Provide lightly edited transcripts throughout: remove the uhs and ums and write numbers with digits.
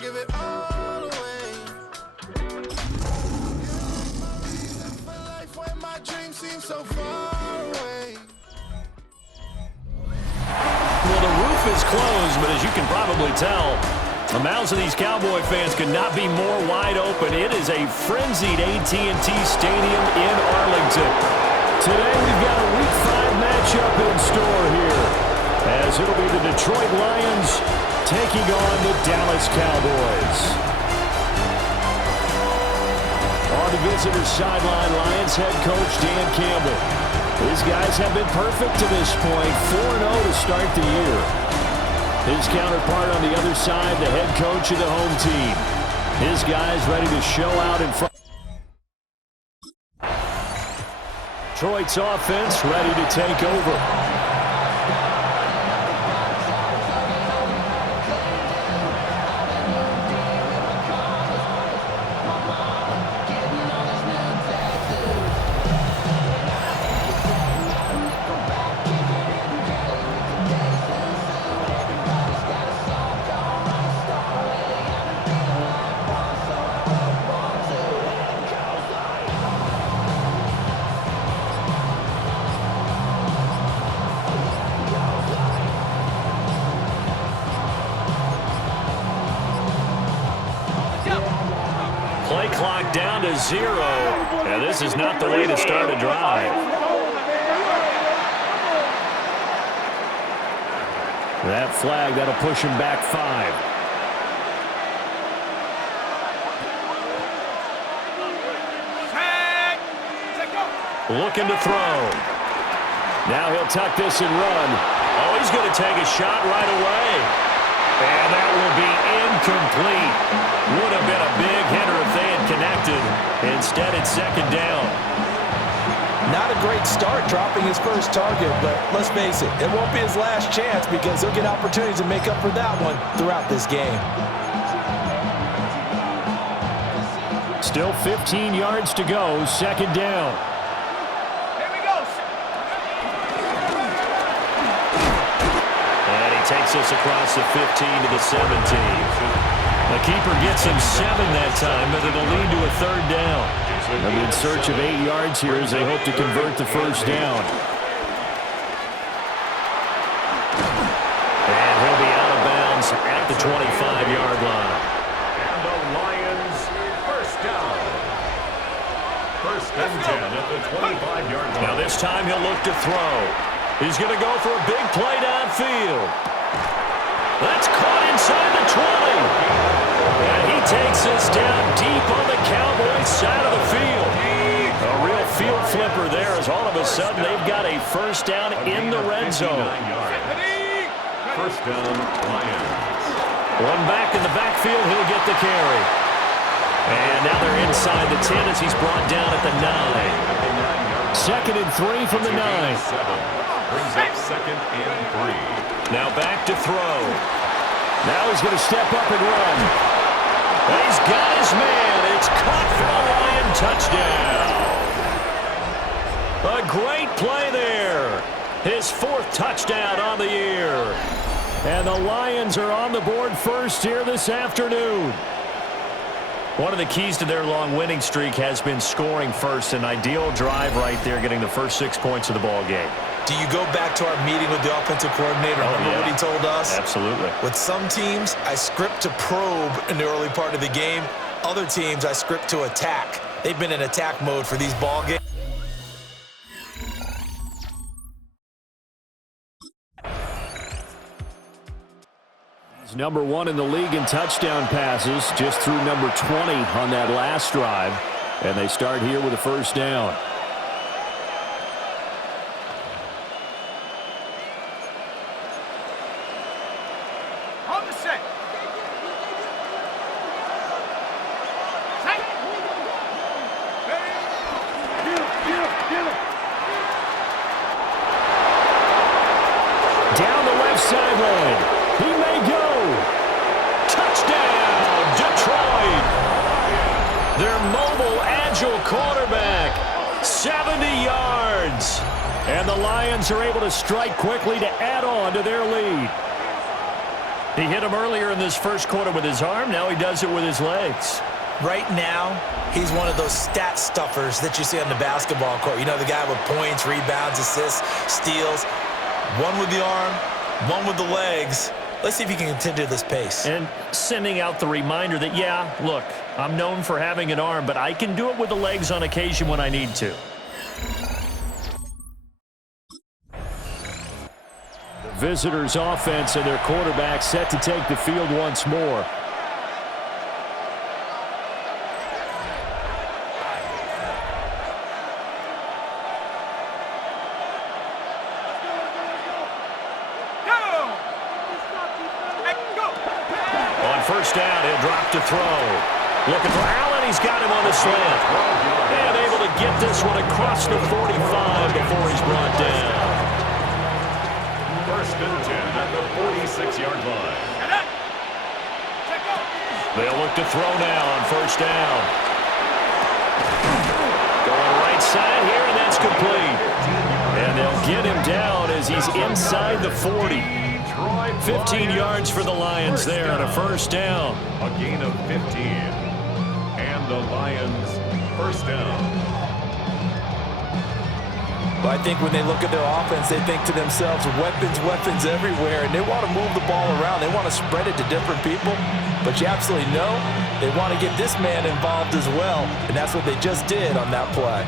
give it all away. For life when my dreams seem so far away. Well, the roof is closed, but as you can probably tell, the mouths of these Cowboy fans could not be more wide open. It is a frenzied AT&T Stadium in Arlington. Today we've got a Week 5 matchup in store here, as it'll be the Detroit Lions taking on the Dallas Cowboys. On the visitor's sideline, Lions head coach Dan Campbell. His guys have been perfect to this point, 4-0 to start the year. His counterpart on the other side, the head coach of the home team. His guys ready to show out in front. Detroit's offense ready to take over. Play clock down to 0. And this is not the way to start a drive. That flag, that'll push him back 5. Looking to throw. Now he'll tuck this and run. Oh, he's going to take a shot right away. And that will be incomplete. Would have been a big hitter if they had connected. Instead, it's second down. Not a great start dropping his first target, but let's face it, it won't be his last chance because he'll get opportunities to make up for that one throughout this game. Still 15 yards to go, second down. Takes us across the 15 to the 17. The keeper gets him 7 that time, but it'll lead to a third down. They'll be in search of 8 yards here as they hope to convert the first down. And he'll be out of bounds at the 25-yard line. And the Lions first down. First and 10 at the 25-yard line. Now this time he'll look to throw. He's going to go for a big play downfield. That's caught inside the 20. And he takes us down deep on the Cowboys side of the field. A real field flipper there as all of a sudden they've got a first down in the red zone. First down, Lions. One back in the backfield, he'll get the carry. And now they're inside the 10 as he's brought down at the 9. Second and 3 from the 9. Brings up second and 3. Now back to throw. Now he's going to step up and run. And he's got his man. It's caught for a Lion touchdown. A great play there. His 4th touchdown on the year. And the Lions are on the board first here this afternoon. One of the keys to their long winning streak has been scoring first. An ideal drive right there, getting the first 6 points of the ball game. Do you go back to our meeting with the offensive coordinator? Remember what he told us? Absolutely. With some teams, I script to probe in the early part of the game. Other teams, I script to attack. They've been in attack mode for these ball games. He's number 1 in the league in touchdown passes, just through number 20 on that last drive. And they start here with a first down. Down the left sideline. He may go. Touchdown, Detroit. Their mobile, agile quarterback. 70 yards. And the Lions are able to strike quickly to add on to their lead. He hit him earlier in this first quarter with his arm. Now he does it with his legs. Right now, he's one of those stat stuffers that you see on the basketball court. You know, the guy with points, rebounds, assists, steals. One with the arm, one with the legs. Let's see if he can continue this pace. And sending out the reminder that, yeah, look, I'm known for having an arm, but I can do it with the legs on occasion when I need to. The visitors' offense and their quarterback set to take the field once more. First down, he'll drop to throw. Looking for Allen, he's got him on the slant. And able to get this one across the 45 before he's brought down. First and 10 at the 46-yard line. They'll look to throw now on first down. Going right side here, and that's complete. And they'll get him down as he's inside the 40. 15 yards for the Lions there on a first down. A gain of 15. And the Lions first down. But I think when they look at their offense, they think to themselves, weapons everywhere, and they want to move the ball around. They want to spread it to different people. But you absolutely know they want to get this man involved as well, and that's what they just did on that play.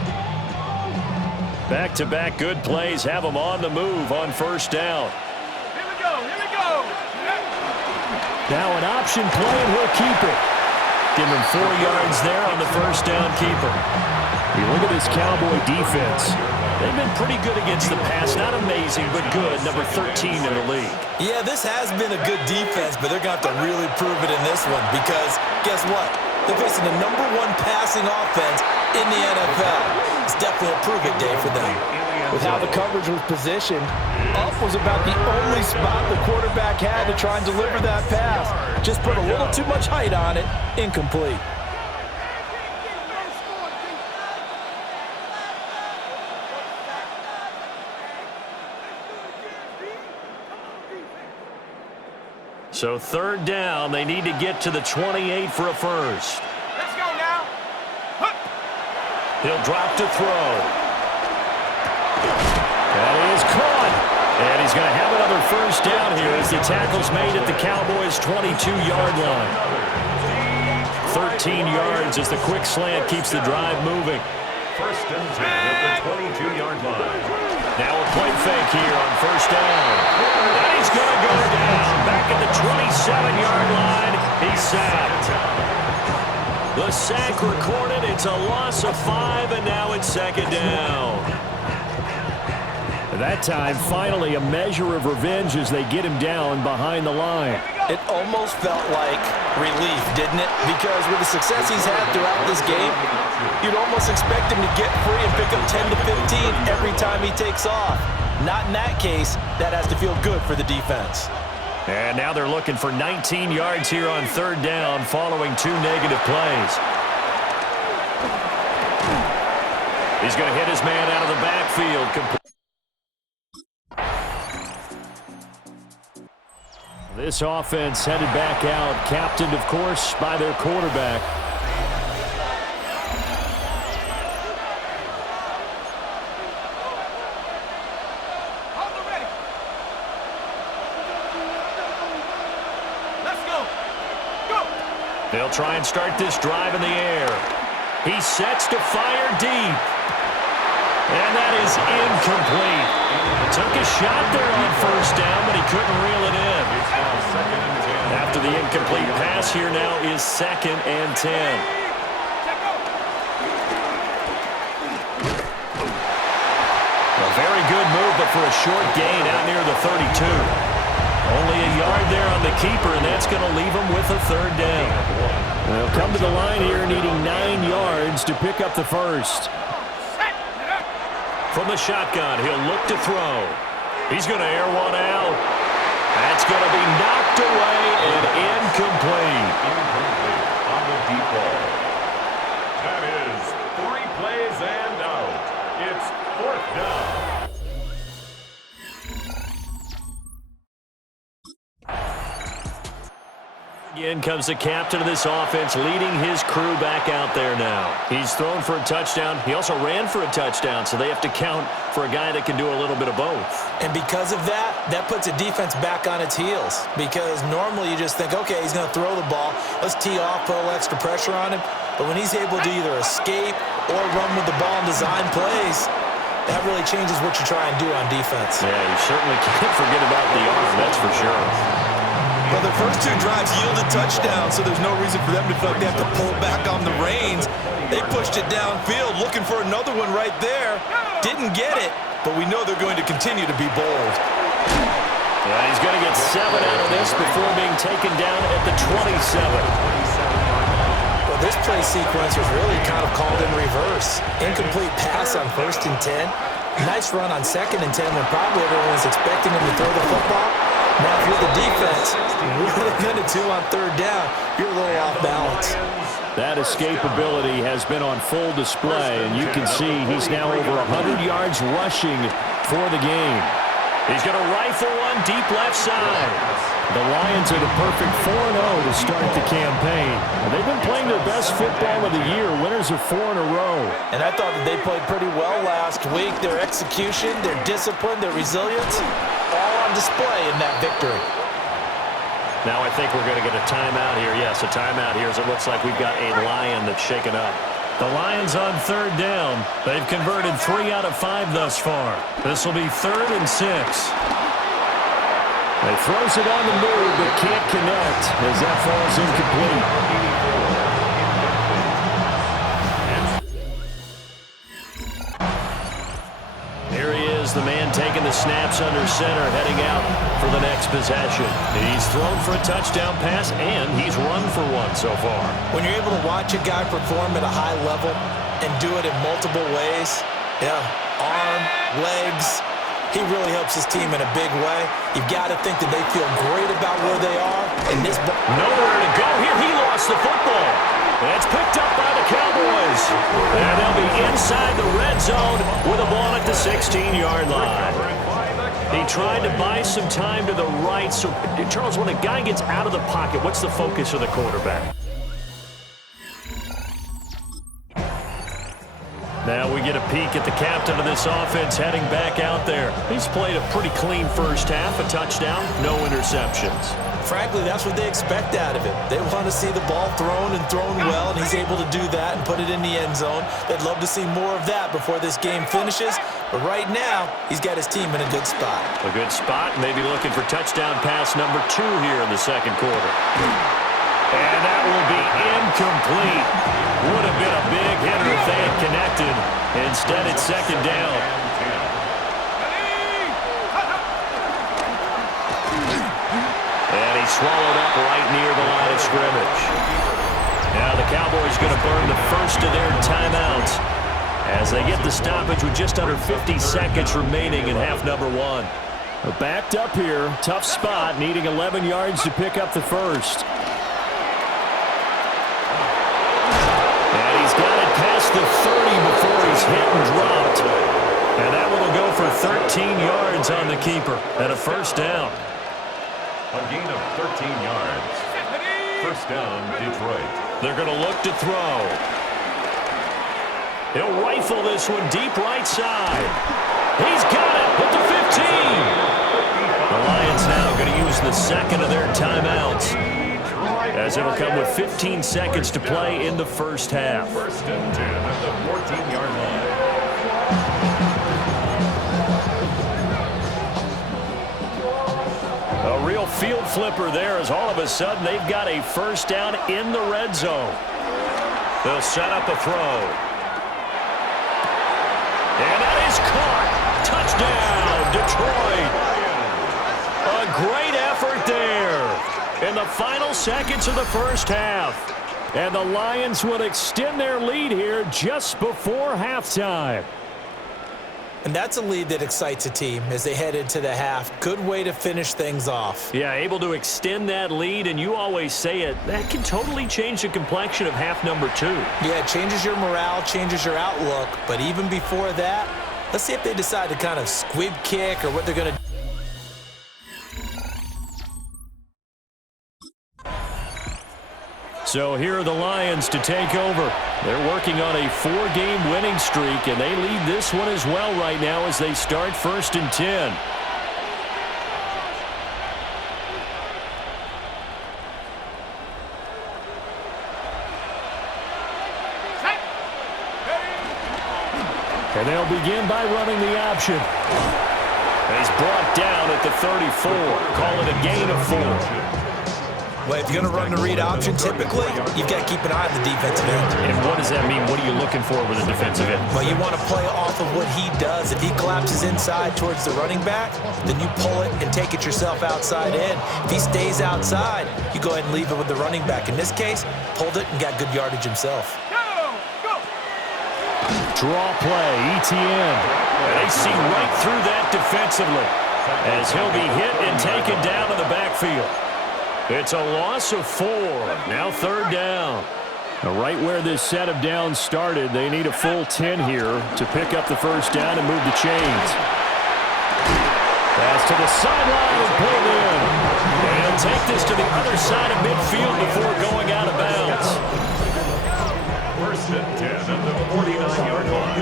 Back-to-back good plays have them on the move on first down. Now an option play, and he'll keep it. Give him 4 yards there on the first down keeper. You look at this Cowboy defense. They've been pretty good against the pass. Not amazing, but good. Number 13 in the league. Yeah, this has been a good defense, but they're going to have to really prove it in this one because guess what? They're facing the number 1 passing offense in the NFL. It's definitely a prove-it day for them. With how the coverage was positioned, up was about the only spot the quarterback had to try and deliver that pass. Just put a little too much height on it. Incomplete. So third down, they need to get to the 28 for a first. Let's go now. He'll drop to throw. That is caught. And he's going to have another first down here as the tackle's made at the Cowboys' 22-yard line. 13 yards as the quick slant keeps the drive moving. First and 10 at the 22-yard line. Now a play fake here on first down. And he's going to go down. Back at the 27-yard line. He's sacked. The sack recorded. It's a loss of 5, and now it's second down. That time, finally, a measure of revenge as they get him down behind the line. It almost felt like relief, didn't it? Because with the success he's had throughout this game, you'd almost expect him to get free and pick up 10 to 15 every time he takes off. Not in that case. That has to feel good for the defense. And now they're looking for 19 yards here on third down following 2 negative plays. He's going to hit his man out of the backfield. This offense headed back out, captained, of course, by their quarterback. Let's go. Go. They'll try and start this drive in the air. He sets to fire deep. And that is incomplete. Took a shot there on first down, but he couldn't reel it in. After the incomplete pass, here now is second and 10. A very good move, but for a short gain out near the 32. Only a yard there on the keeper, and that's going to leave him with a third down. They'll come to the line here needing 9 yards to pick up the first. From the shotgun, he'll look to throw. He's going to air one out. That's going to be knocked away and incomplete. Incomplete on the deep ball. That is 3 plays and out. It's fourth down. In comes the captain of this offense, leading his crew back out there now. He's thrown for a touchdown. He also ran for a touchdown, so they have to count for a guy that can do a little bit of both. And because of that, that puts a defense back on its heels. Because normally you just think, okay, he's going to throw the ball. Let's tee off, put a little extra pressure on him. But when he's able to either escape or run with the ball and design plays, that really changes what you try and do on defense. Yeah, you certainly can't forget about the arm, that's for sure. Well, their first two drives yielded touchdowns, so there's no reason for them to feel like they have to pull back on the reins. They pushed it downfield, looking for another one right there. Didn't get it, but we know they're going to continue to be bold. Yeah, he's going to get 7 out of this before being taken down at the 27. Well, this play sequence was really kind of called in reverse. Incomplete pass on 1st and 10. Nice run on 2nd and 10 when probably everyone was expecting him to throw the football. Now, if you're the defense, really good at 2 on 3rd down, you're a little off balance. That escapability has been on full display, and you can see he's now over 100 yards rushing for the game. He's going to rifle one deep left side. The Lions are the perfect 4-0 to start the campaign. They've been playing their best football of the year, winners of 4 in a row. And I thought that they played pretty well last week. Their execution, their discipline, their resilience, all on display in that victory. Now I think we're going to get a timeout here. Yes, a timeout here as it looks like we've got a Lion that's shaken up. The Lions on 3rd down. They've converted 3 out of 5 thus far. This will be 3rd and 6. They throws it on the move but can't connect as that falls incomplete. Here he is, the man taking the snaps under center, heading out for the next possession. He's thrown for a touchdown pass, and he's run for one so far. When you're able to watch a guy perform at a high level and do it in multiple ways, arm, legs, he really helps his team in a big way. You've got to think that they feel great about where they are. And this nowhere to go here. He lost the football. And it's picked up by the Cowboys. And they'll be inside the red zone with a ball at the 16-yard line. He tried to buy some time to the right. So, Charles, when a guy gets out of the pocket, what's the focus of the quarterback? Now we get a peek at the captain of this offense heading back out there. He's played a pretty clean first half, a touchdown, no interceptions. Frankly, that's what they expect out of him. They want to see the ball thrown and thrown well, and he's able to do that and put it in the end zone. They'd love to see more of that before this game finishes. But right now, he's got his team in a good spot. A good spot, maybe looking for touchdown pass number 2 here in the second quarter. And that will be incomplete. Would have been a big hitter if they had connected. Instead, it's 2nd down. And he swallowed up right near the line of scrimmage. Now the Cowboys going to burn the first of their timeouts as they get the stoppage with just under 50 seconds remaining in half number 1. Backed up here, tough spot, needing 11 yards to pick up the first. He's got it past the 30 before he's hit and dropped. And that one will go for 13 yards on the keeper and a 1st down. A gain of 13 yards. 1st down, Detroit. They're going to look to throw. He'll rifle this one deep right side. He's got it at the 15. The Lions now going to use the 2nd of their timeouts, as it'll come with 15 seconds to play in the first half. 1st and 10 at the 14-yard line. A real field flipper there as all of a sudden they've got a 1st down in the red zone. They'll set up a throw. And that is caught. Touchdown, Detroit. A great effort there in the final seconds of the first half. And the Lions will extend their lead here just before halftime. And that's a lead that excites a team as they head into the half. Good way to finish things off. Yeah, able to extend that lead, and you always say it, that can totally change the complexion of half number 2. Yeah, it changes your morale, changes your outlook. But even before that, let's see if they decide to kind of squib kick or what they're going to do. So here are the Lions to take over. They're working on a 4-game winning streak, and they lead this one as well right now as they start 1st and 10. And they'll begin by running the option. He's brought down at the 34. Call it a gain of 4. Well, if you're going to run the read option, typically, you've got to keep an eye on the defensive end. And what does that mean? What are you looking for with a defensive end? Well, you want to play off of what he does. If he collapses inside towards the running back, then you pull it and take it yourself outside in. If he stays outside, you go ahead and leave it with the running back. In this case, pulled it and got good yardage himself. Draw play, ETN. They see right through that defensively as he'll be hit and taken down in the backfield. It's a loss of 4. Now 3rd down. Right where this set of downs started, they need a full 10 here to pick up the 1st down and move the chains. Pass to the sideline and pulled in. And take this to the other side of midfield before going out of bounds. 1st and 10 at the 49-yard line.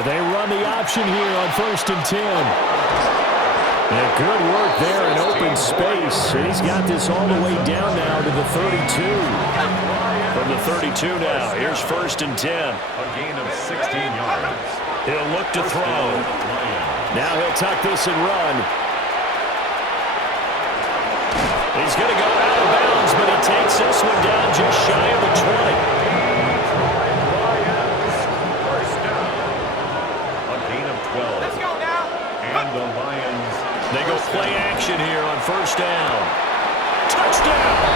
They run the option here on 1st and 10. And good work there in open space. And he's got this all the way down now to the 32. From the 32 now, here's 1st and 10. A gain of 16 yards. He'll look to throw. Now he'll tuck this and run. He's going to go out of bounds, but he takes this one down just shy of the 20. Lions, 1st down. A gain of 12. Let's go now. And the Lions. They go play action here on 1st down. Touchdown!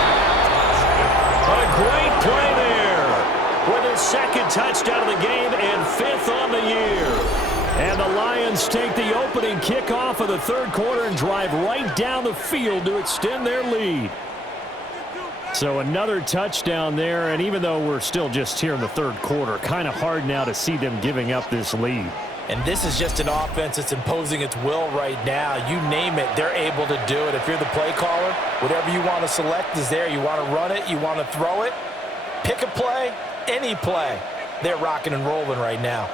A great play there with his 2nd touchdown of the game and 5th on the year. And the Lions take the opening kickoff of the 3rd quarter and drive right down the field to extend their lead. So another touchdown there, and even though we're still just here in the 3rd quarter, kind of hard now to see them giving up this lead. And this is just an offense that's imposing its will right now. You name it, they're able to do it. If you're the play caller, whatever you want to select is there. You want to run it, you want to throw it, pick a play, any play. They're rocking and rolling right now.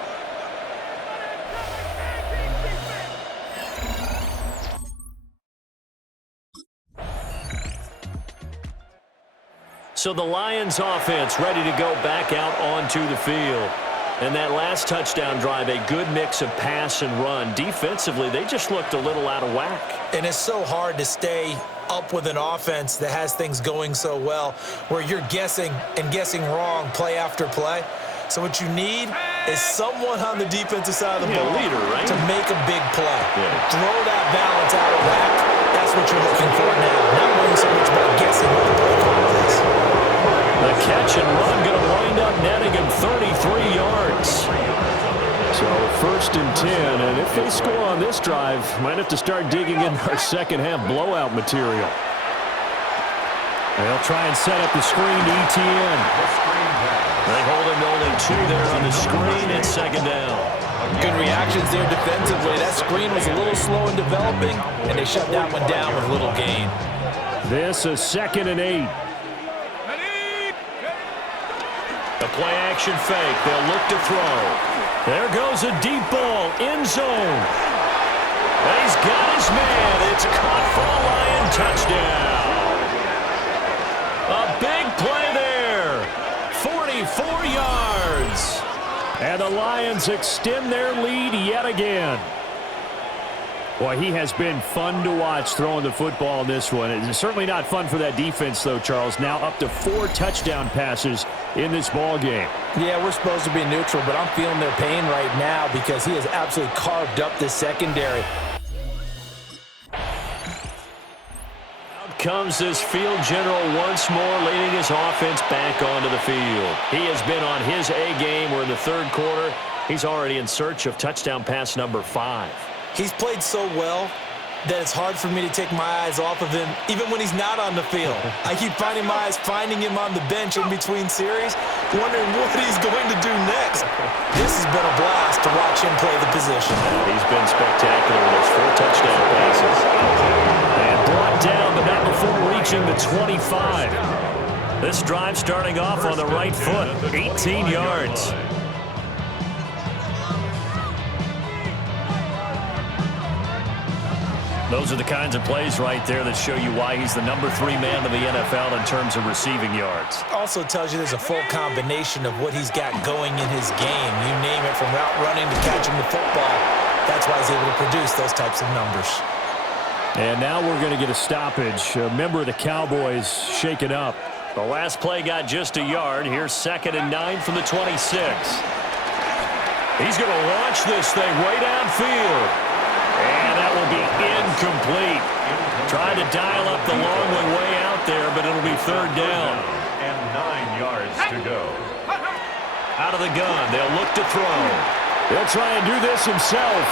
So the Lions offense ready to go back out onto the field. And that last touchdown drive, a good mix of pass and run. Defensively, they just looked a little out of whack. And it's so hard to stay up with an offense that has things going so well, where you're guessing and guessing wrong play after play. So what you need is someone on the defensive side of the ball leader, right? to make a big play. Throw that balance out of whack. That's what you're looking for now. Not worrying so much about guessing what the play call is. The catch and run going to wind up netting him 33 yards. So 1st and 10, and if they score on this drive, might have to start digging in our 2nd half blowout material. They'll try and set up the screen to ETN. They hold him to only 2 there on the screen at 2nd down. Good reactions there defensively. That screen was a little slow in developing, and they shut that one down with little gain. This is 2nd and 8. The play action fake. They'll look to throw. There goes a deep ball. End zone. He's got his man. It's caught for a Lion touchdown. A big play there. 44 yards. And the Lions extend their lead yet again. Boy, he has been fun to watch throwing the football in this one. It's certainly not fun for that defense, though, Charles. Now up to 4 touchdown passes in this ball game. Yeah, we're supposed to be neutral, but I'm feeling their pain right now because he has absolutely carved up this secondary. Out comes this field general once more, leading his offense back onto the field. He has been on his A game. We're in the 3rd quarter. He's already in search of touchdown pass number 5. He's played so well that it's hard for me to take my eyes off of him, even when he's not on the field. I keep finding my eyes finding him on the bench in between series, wondering what he's going to do next. This has been a blast to watch him play the position. He's been spectacular with those 4 touchdown passes. And brought down, but not before reaching the 25. This drive starting off on the right foot, 18 yards. Those are the kinds of plays right there that show you why he's the number 3 man in the NFL in terms of receiving yards. Also tells you there's a full combination of what he's got going in his game. You name it, from route running to catching the football. That's why he's able to produce those types of numbers. And now we're going to get a stoppage. A member of the Cowboys shaken up. The last play got just a yard. Here's 2nd and 9 from the 26. He's going to launch this thing way downfield. And that will be incomplete. Trying to dial up the long way out there, but it'll be 3rd down. And 9 yards to go. Out of the gun, they'll look to throw. He'll try and do this himself.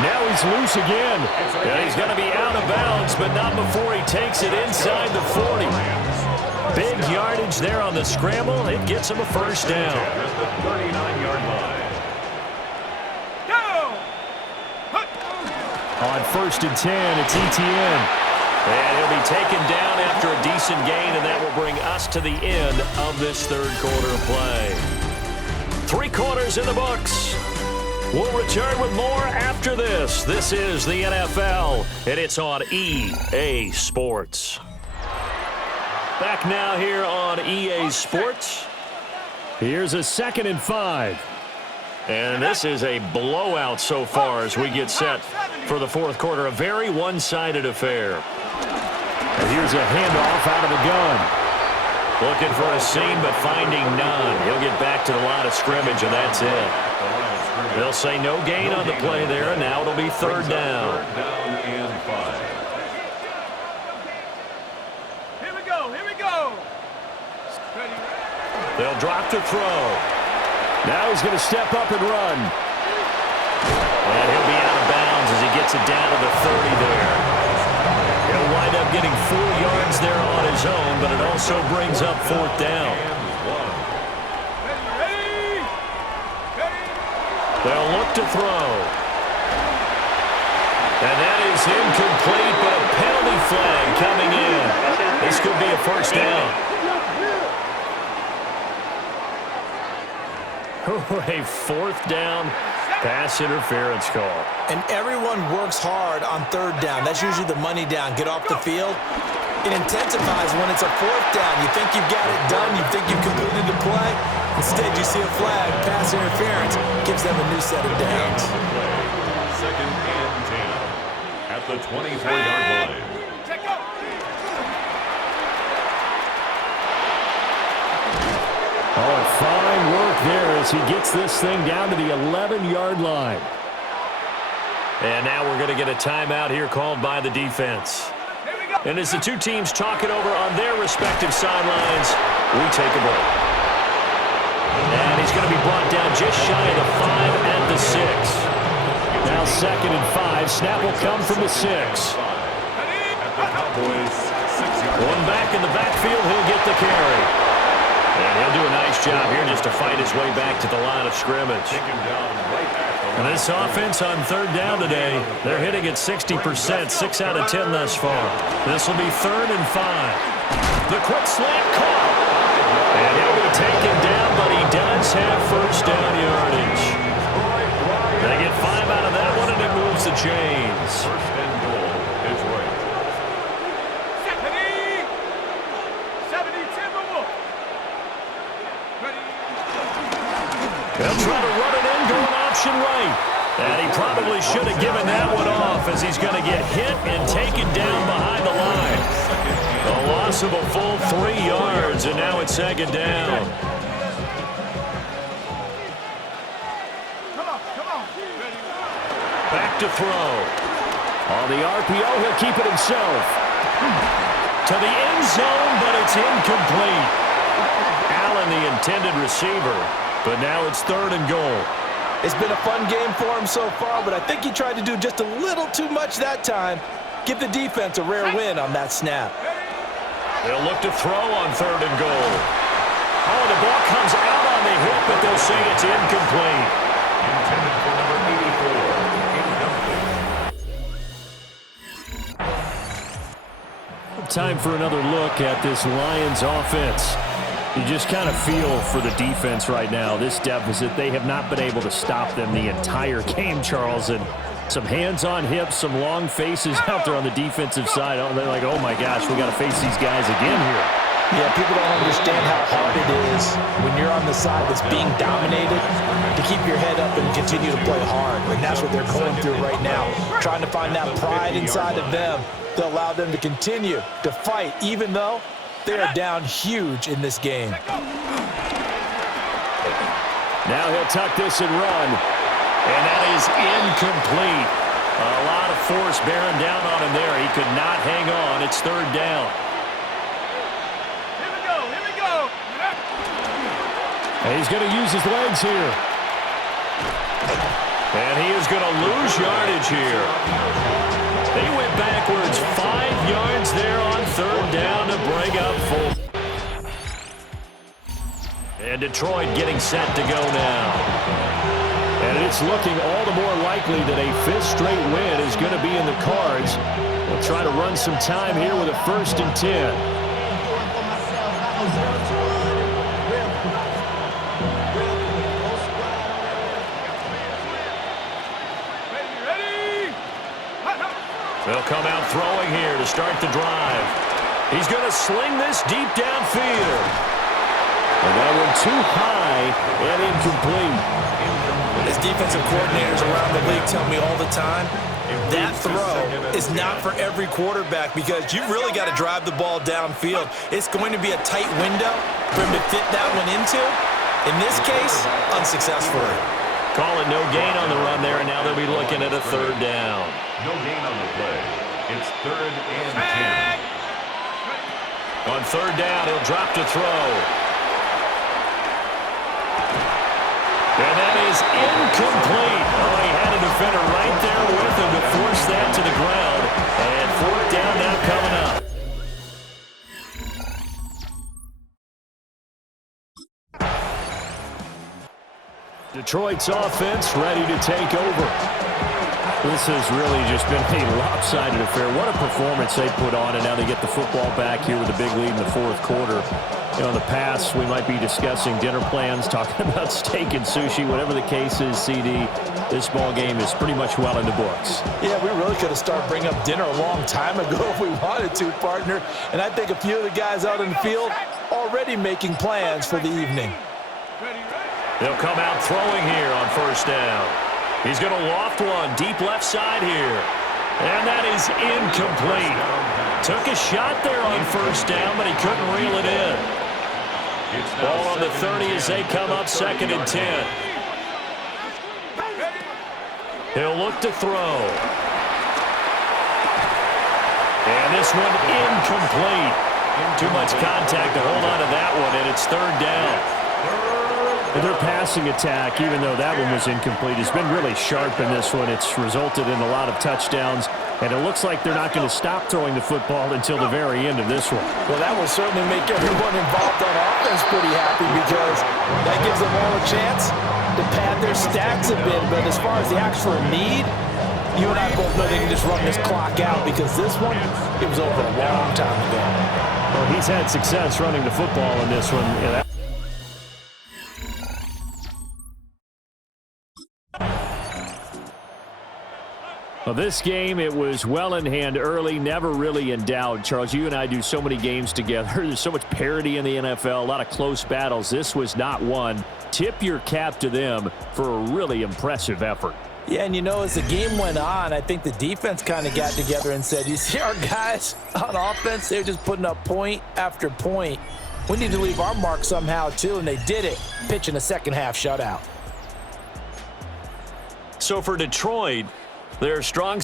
Now he's loose again. And he's going to be out of bounds, but not before he takes it inside the 40. Big yardage there on the scramble. It gets him a 1st down. At the 39-yard line. On 1st and 10, it's Etienne. And he'll be taken down after a decent gain, and that will bring us to the end of this 3rd quarter of play. 3 quarters in the books. We'll return with more after this. This is the NFL, and it's on EA Sports. Back now here on EA Sports. Here's a 2nd and 5. And this is a blowout so far as we get set for the 4th quarter. A very one-sided affair. And here's a handoff out of the gun. Looking for a seam, but finding none. He'll get back to the line of scrimmage, and that's it. They'll say no gain on the play there, and now it'll be 3rd down. 3rd down and 5. Here we go, here we go. They'll drop to throw. Now he's going to step up and run. And he'll be out of bounds as he gets it down to the 30 there. He'll wind up getting 4 yards there on his own, but it also brings up 4th down. They'll look to throw. And that is incomplete, but a penalty flag coming in. This could be a 1st down. A 4th down pass interference call. And everyone works hard on 3rd down. That's usually the money down. Get off the field. It intensifies when it's a 4th down. You think you've got it done. You think you've completed the play. Instead, you see a flag. Pass interference gives them a new set of downs. 2nd and 10 at the 24-yard line. Oh, fine work there as he gets this thing down to the 11-yard line. And now we're going to get a timeout here called by the defense. And as the 2 teams talk it over on their respective sidelines, we take a break. And he's going to be brought down just shy of the 5 at the 6. Now 2nd and 5. Snap will come from the 6. One back in the backfield, he'll get the carry. And he'll do a nice job here just to fight his way back to the line of scrimmage. And this offense on 3rd down today, they're hitting at 60%, 6 out of 10 thus far. This will be 3rd and 5. The quick slant caught. And he'll be taken down, but he does have 1st down yardage. They get 5 out of that one, and it moves the chains. 1st and goal, Detroit. They'll try to run it in, going option right. And he probably should have given that one off as he's going to get hit and taken down behind the line. A loss of a full 3 yards, and now it's 2nd down. Back to throw. On the RPO, he'll keep it himself. To the end zone, but it's incomplete. Allen, the intended receiver. But now it's 3rd and goal. It's been a fun game for him so far, but I think he tried to do just a little too much that time. Give the defense a rare win on that snap. They'll look to throw on 3rd and goal. Oh, the ball comes out on the hip, but they'll say it's incomplete. Intended for number 84. Incomplete. Time for another look at this Lions offense. You just kind of feel for the defense right now. This deficit, they have not been able to stop them the entire game, Charles. And some hands on hips, some long faces out there on the defensive side. Oh, they're like, oh my gosh, we got to face these guys again here. Yeah, people don't understand how hard it is when you're on the side that's being dominated to keep your head up and continue to play hard. And that's what they're going through right now, trying to find that pride inside of them to allow them to continue to fight, even though they are down huge in this game. Now he'll tuck this and run. And that is incomplete. A lot of force bearing down on him there. He could not hang on. It's 3rd down. Here we go. And he's going to use his legs here. And he is going to lose yardage here. They went backwards 5 yards there on 3rd down to bring up full. And Detroit getting set to go now. And it's looking all the more likely that a 5th straight win is going to be in the cards. We'll try to run some time here with a 1st and 10. They'll come out throwing here to start the drive. He's going to sling this deep downfield. And that one too high and incomplete. As defensive coordinators around the league tell me all the time, that throw is not for every quarterback because you've really got to drive the ball downfield. It's going to be a tight window for him to fit that one into. In this case, unsuccessfully. Call it no gain on the run there, and now they'll be looking at a 3rd down. No gain on the play. It's 3rd and 10. On 3rd down, he'll drop to throw. And that is incomplete. Oh, he had a defender right there with him to force that to the ground. And 4th down now coming up. Detroit's offense ready to take over. This has really just been a lopsided affair. What a performance they put on, and now they get the football back here with a big lead in the 4th quarter. You know, in the past, we might be discussing dinner plans, talking about steak and sushi, whatever the case is, CD. This ball game is pretty much well in the books. Yeah, we really could have started bringing up dinner a long time ago if we wanted to, partner. And I think a few of the guys out in the field already making plans for the evening. They'll come out throwing here on 1st down. He's going to loft one deep left side here. And that is incomplete. Took a shot there on 1st down, but he couldn't reel it in. Ball on the 30 as they come up 2nd and 10. He'll look to throw. And this one incomplete. Too much contact to hold on to that one, and it's 3rd down. Their passing attack, even though that one was incomplete, has been really sharp in this one. It's resulted in a lot of touchdowns, and it looks like they're not going to stop throwing the football until the very end of this one. Well, that will certainly make everyone involved on offense pretty happy because that gives them all a chance to pad their stats a bit. But as far as the actual need, you and I both know they can just run this clock out because this one, it was over a long time ago. Well, he's had success running the football in this one. Well, this game, it was well in hand early, never really in doubt. Charles, you and I do so many games together. There's so much parity in the NFL, a lot of close battles. This was not one. Tip your cap to them for a really impressive effort. Yeah, and you know, as the game went on, I think the defense kind of got together and said, you see our guys on offense, they're just putting up point after point. We need to leave our mark somehow, too, and they did it, pitching a second-half shutout. So for Detroit, their strong